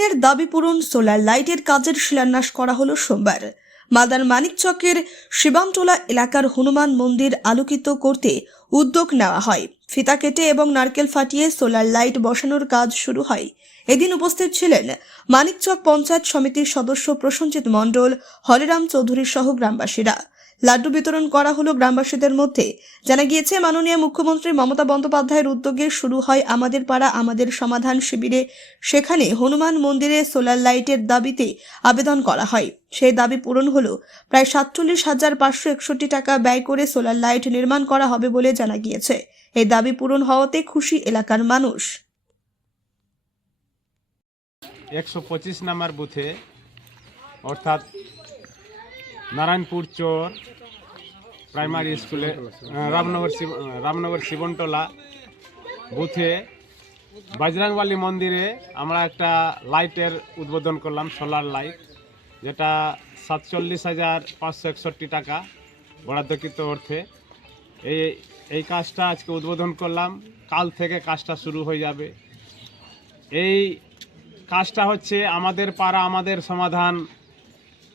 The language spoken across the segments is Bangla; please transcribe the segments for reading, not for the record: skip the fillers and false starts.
দীর্ঘদিনের দাবি পূরণ সোলার লাইটের কাজের শিলান্যাস করা হলো সোমবার। মালদার মানিকচকের শিবামটোলা এলাকার হনুমান মন্দির আলোকিত করতে উদ্যোগ নেওয়া হয়। ফিতা কেটে এবং নারকেল ফাটিয়ে সোলার লাইট বসানোর কাজ শুরু হয়। এদিন উপস্থিত ছিলেন মানিকচক পঞ্চায়েত সমিতির সদস্য প্রসেনজিৎ মণ্ডল, হরিরাম চৌধুরী সহ গ্রামবাসীরা। লাড্ডু বিতরণ করা হলো গ্রামবাসীদের মধ্যে। জানা গিয়েছে, মাননীয় মুখ্যমন্ত্রী মমতা বন্দ্যোপাধ্যায়ের উদ্যোগে শুরু হয় আমাদের পাড়া আমাদের সমাধান শিবিরে। সেখানে হনুমান মন্দিরে সোলার লাইটের দাবিতে আবেদন করা হয়। সেই দাবি পূরণ হলো। প্রায় 47,561 টাকা ব্যয় করে সোলার লাইট নির্মাণ করা হবে বলে জানা গিয়েছে। এই দাবি পূরণ হওয়াতে খুশি এলাকার মানুষ। 125 নম্বর বুথে অর্থাৎ নারায়ণপুর চর প্রাইমারি স্কুলে রামনগর শিবনটোলা বুথে বজরংবলী মন্দিরে আমরা একটা লাইটের উদ্বোধন করলাম, সোলার লাইট, যেটা 47,561 টাকা বরাদ্দকৃত অর্থে। এই কাজটা আজকে উদ্বোধন করলাম। কাল থেকে কাজটা শুরু হয়ে যাবে। এই কাজটা হচ্ছে আমাদের পাড়া আমাদের সমাধান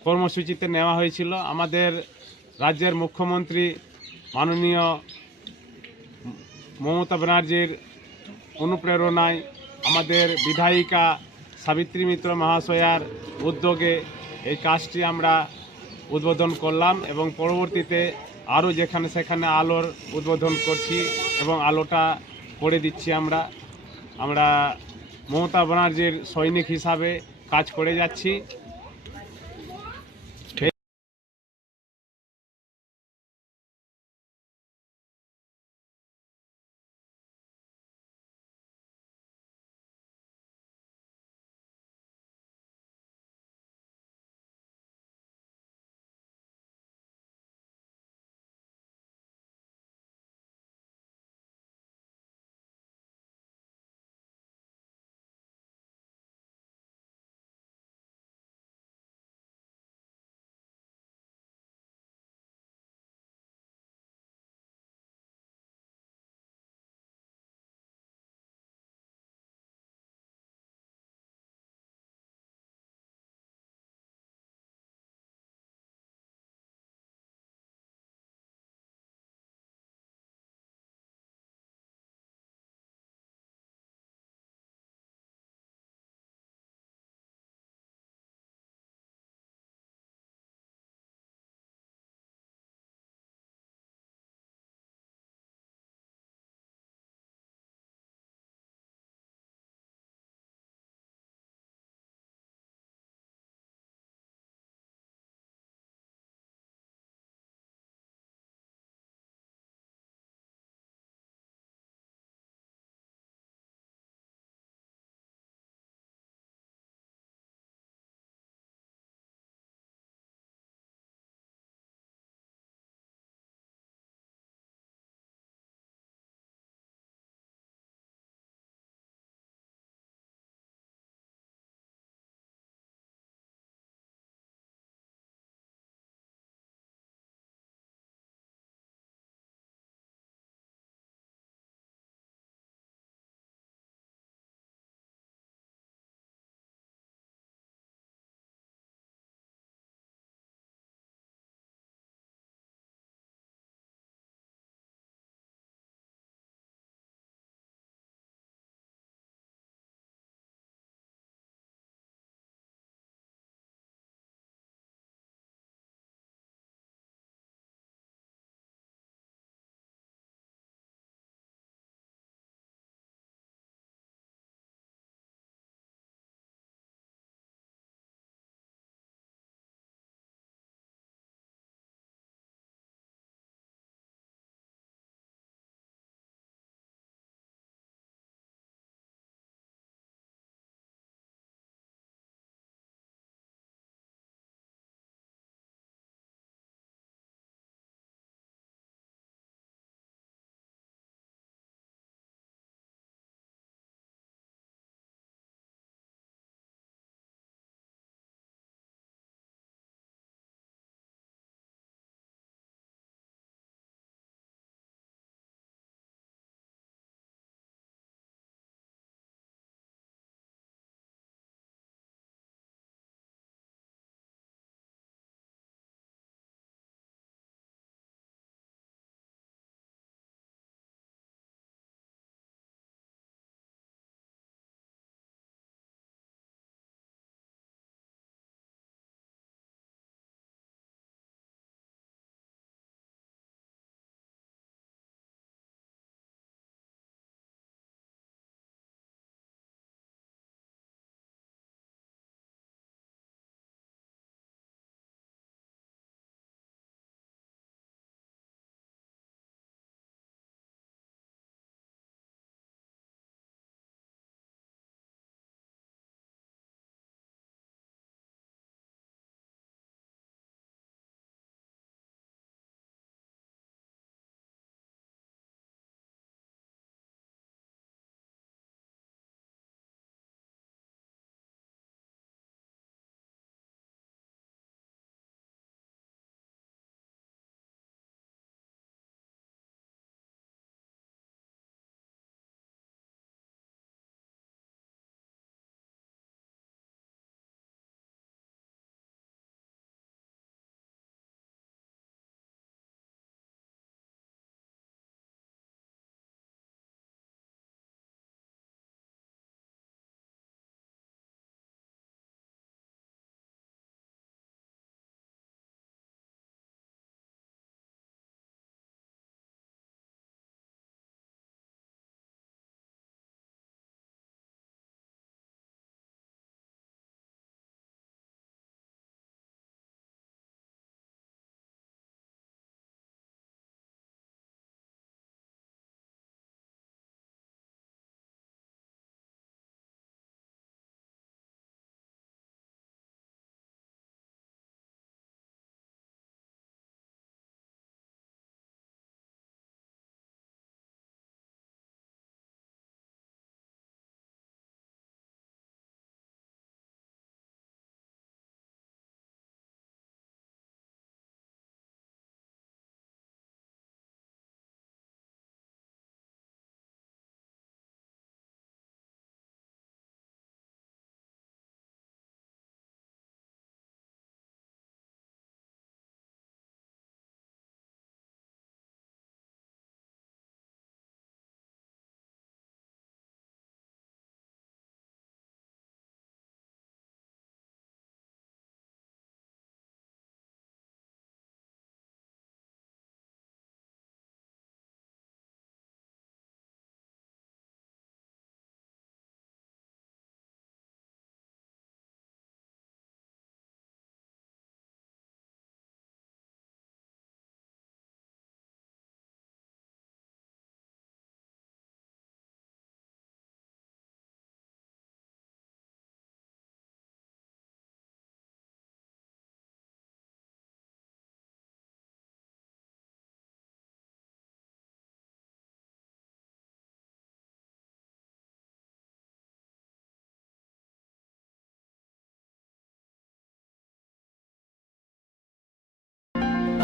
কর্মসূচিতে নেওয়া হয়েছিল। আমাদের রাজ্যের মুখ্যমন্ত্রী মাননীয় মমতা ব্যানার্জির অনুপ্রেরণায় আমাদের বিধায়িকা সাবিত্রী মিত্র মহাশয়ার উদ্যোগে এই কাজটি আমরা উদ্বোধন করলাম এবং পরবর্তীতে আরও যেখানে সেখানে আলোর উদ্বোধন করছি এবং আলোটা করে দিচ্ছি। আমরা মমতা ব্যানার্জির সৈনিক হিসাবে কাজ করে যাচ্ছি।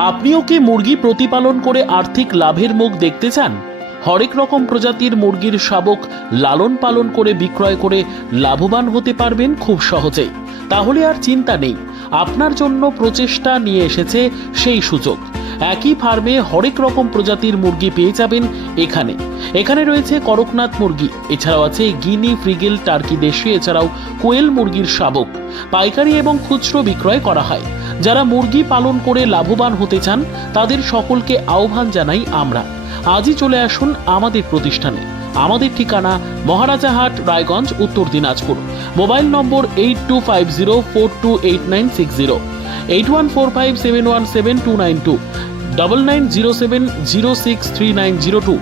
আপনিও কি মুরগি প্রতিপালন করে আর্থিক লাভের মুখ দেখতে চান? হরেক রকম প্রজাতির মুরগির শাবক লালন পালন করে বিক্রয় করে লাভবান হতে পারবেন খুব সহজেই। তাহলে আর চিন্তা নেই, আপনার জন্য প্রচেষ্টা নিয়ে এসেছে সেই সুযোগ। একই ফার্মে হরেক রকম প্রজাতির মুরগি পেয়ে যাবেন এখানে রয়েছে করকনাথ মুরগি, এছাড়াও আছে গিনি, ফ্রিগেল, টার্কি দেশি, এছাড়াও কোয়েল মুরগির শাবক পাইকারি এবং খুচরো বিক্রয় করা হয়। যারা মুরগি পালন করে লাভবান হতে চান তাদের সকলকে আহ্বান জানাই আমরা। আজই চলে আসুন আমাদের প্রতিষ্ঠানে। আমাদের ঠিকানা মহারাজাহাট, রায়গঞ্জ, উত্তর দিনাজপুর। মোবাইল নম্বর 8250428960, 8145717292, 9907063902।